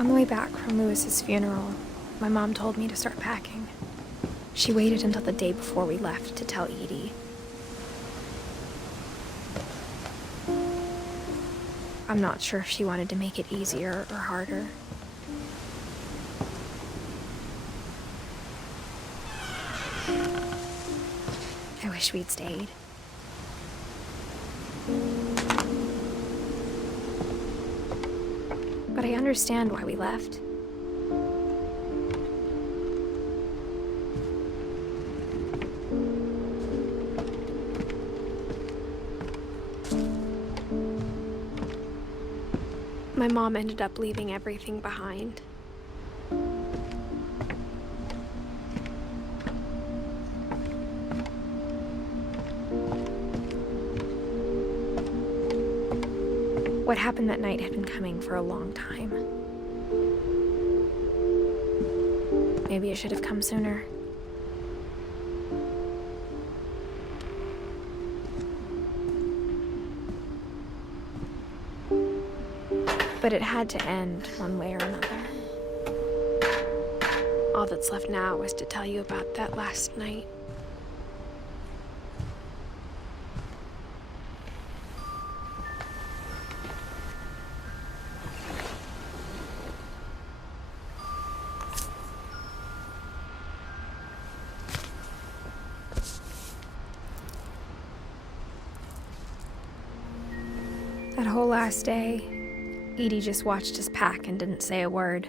On the way back from Lewis's funeral, my mom told me to start packing. She waited until the day before we left to tell Edie. I'm not sure if she wanted to make it easier or harder. I wish we'd stayed. But I understand why we left. My mom ended up leaving everything behind. What happened that night had been coming for a long time. Maybe it should have come sooner. But it had to end one way or another. All that's left now is to tell you about that last night. That whole last day, Edie just watched us pack and didn't say a word.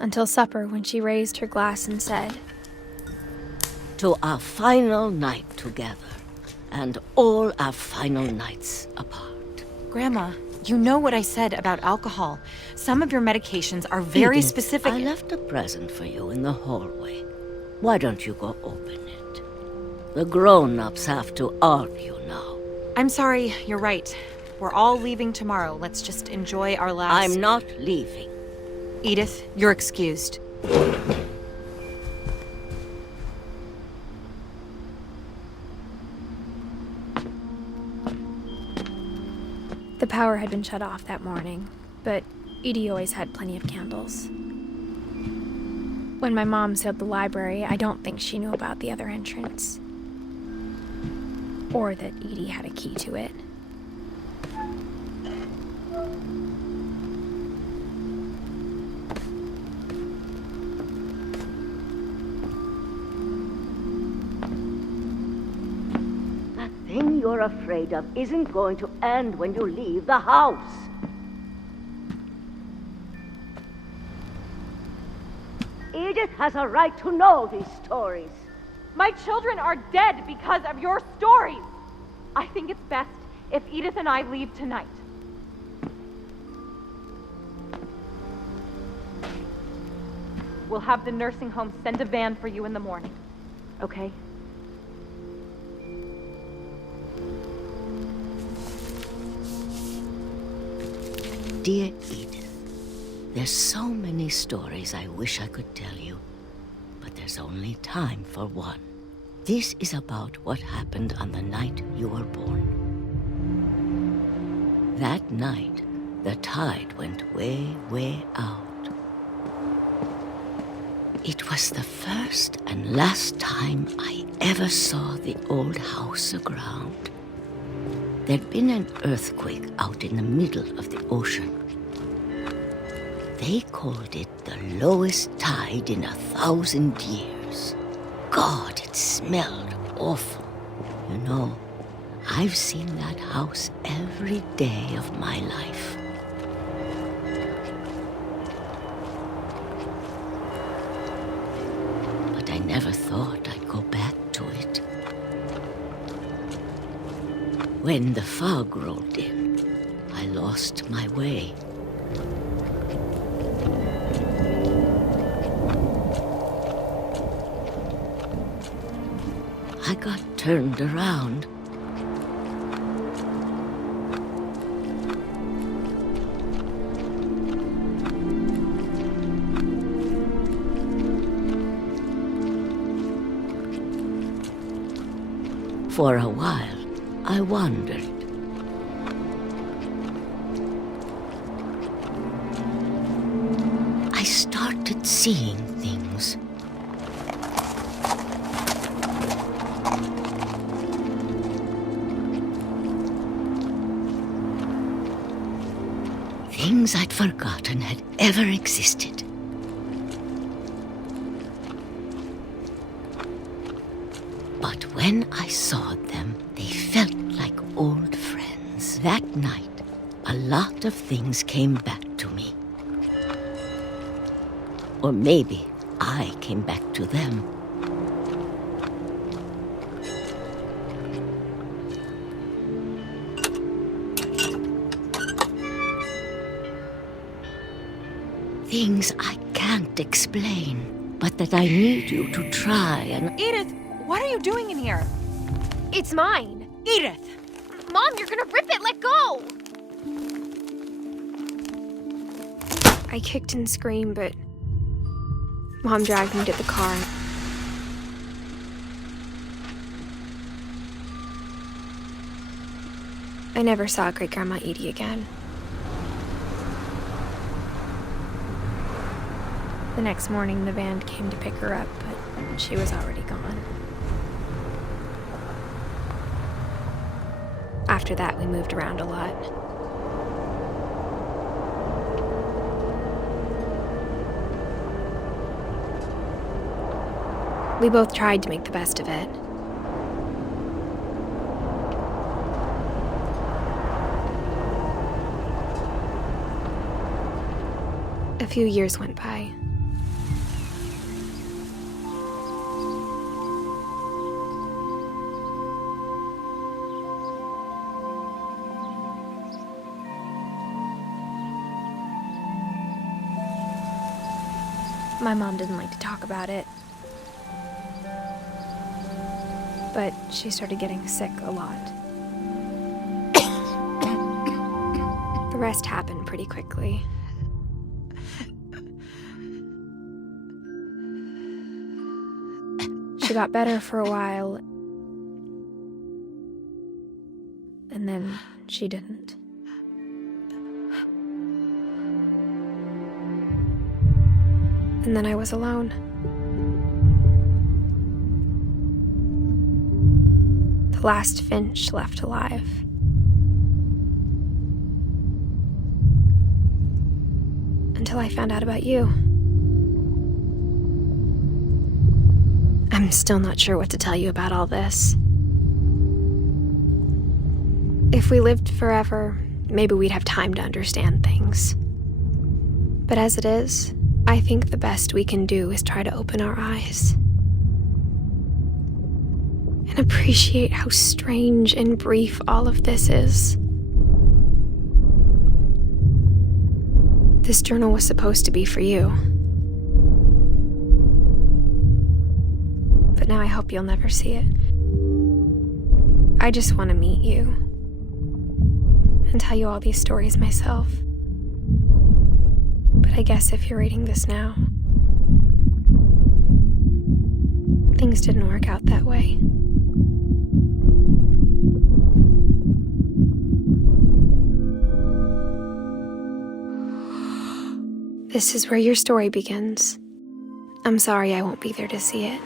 Until supper, when she raised her glass and said, "To our final night together, and all our final nights apart." Grandma, you know what I said about alcohol. Some of your medications are very Edith, specific. I left a present for you in the hallway. Why don't you go open it? The grown-ups have to argue now. I'm sorry, you're right. We're all leaving tomorrow. Let's just enjoy our last... I'm not leaving. Edith, you're excused. The power had been shut off that morning, but Edie always had plenty of candles. When my mom sealed the library, I don't think she knew about the other entrance. Or that Edie had a key to it. That thing you're afraid of isn't going to end when you leave the house. Edith has a right to know these stories. My children are dead because of your stories. I think it's best if Edith and I leave tonight. We'll have the nursing home send a van for you in the morning, okay? Dear Edith, there's so many stories I wish I could tell you, but there's only time for one. This is about what happened on the night you were born. That night, the tide went way, way out. It was the first and last time I ever saw the old house aground. There'd been an earthquake out in the middle of the ocean. They called it the lowest tide in 1,000 years. God, it smelled awful. You know, I've seen that house every day of my life. But I never thought I'd go back to it. When the fog rolled in, I lost my way. I got turned around. For a while, I wandered. started seeing things. Things I'd forgotten had ever existed. But when I saw them, they felt like old friends. That night, a lot of things came back to me. Or maybe I came back to them. Things I can't explain, but that I need you to try and... Edith, what are you doing in here? It's mine. Edith! Mom, you're gonna rip it. Let go! I kicked and screamed, but Mom dragged me to the car. I never saw Great-Grandma Edie again. The next morning, the band came to pick her up, but she was already gone. After that, we moved around a lot. We both tried to make the best of it. A few years went by. My mom didn't like to talk about it. But she started getting sick a lot. The rest happened pretty quickly. She got better for a while, and then she didn't. And then I was alone. The last Finch left alive. Until I found out about you. I'm still not sure what to tell you about all this. If we lived forever, maybe we'd have time to understand things. But as it is, I think the best we can do is try to open our eyes and appreciate how strange and brief all of this is. This journal was supposed to be for you. But now I hope you'll never see it. I just want to meet you and tell you all these stories myself. But I guess if you're reading this now, things didn't work out that way. This is where your story begins. I'm sorry I won't be there to see it.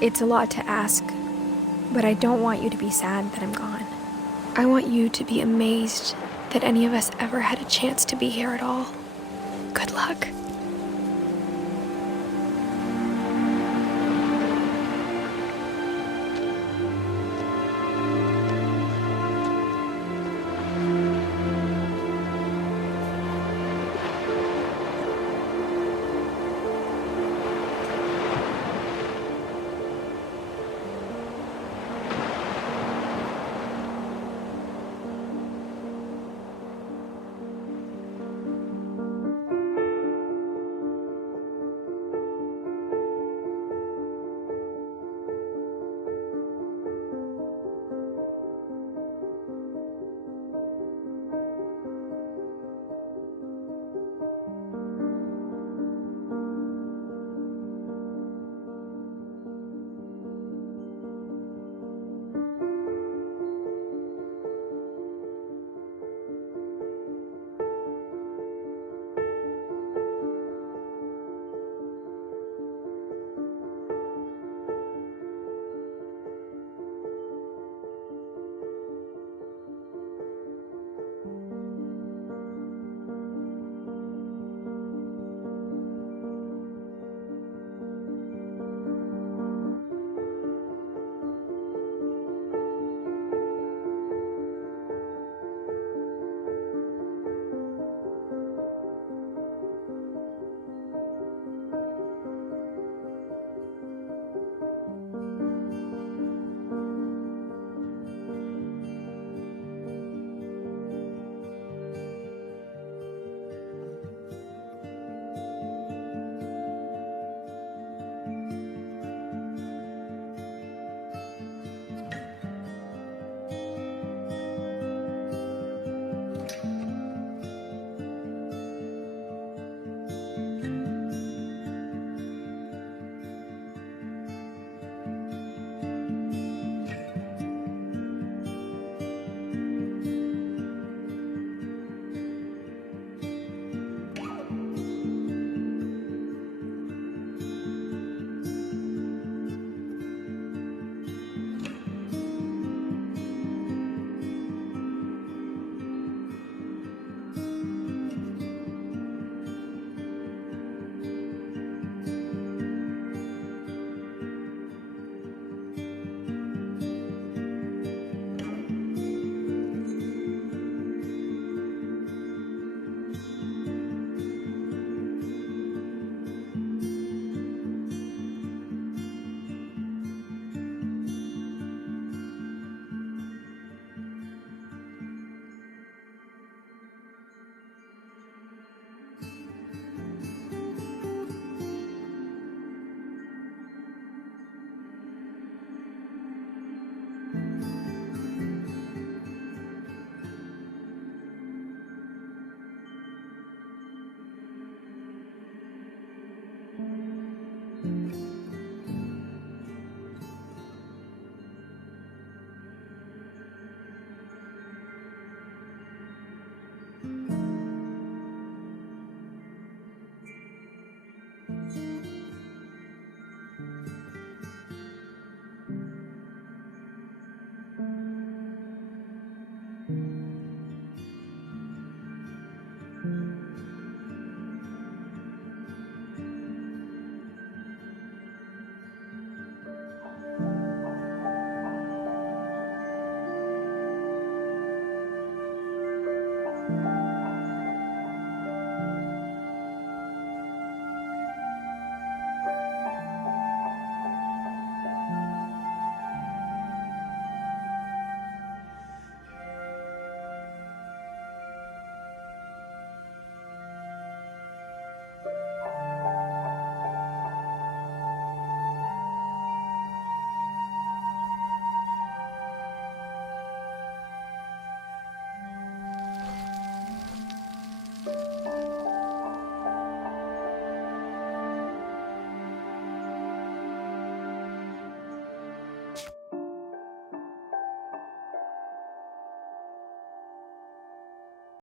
It's a lot to ask, but I don't want you to be sad that I'm gone. I want you to be amazed that any of us ever had a chance to be here at all. Good luck.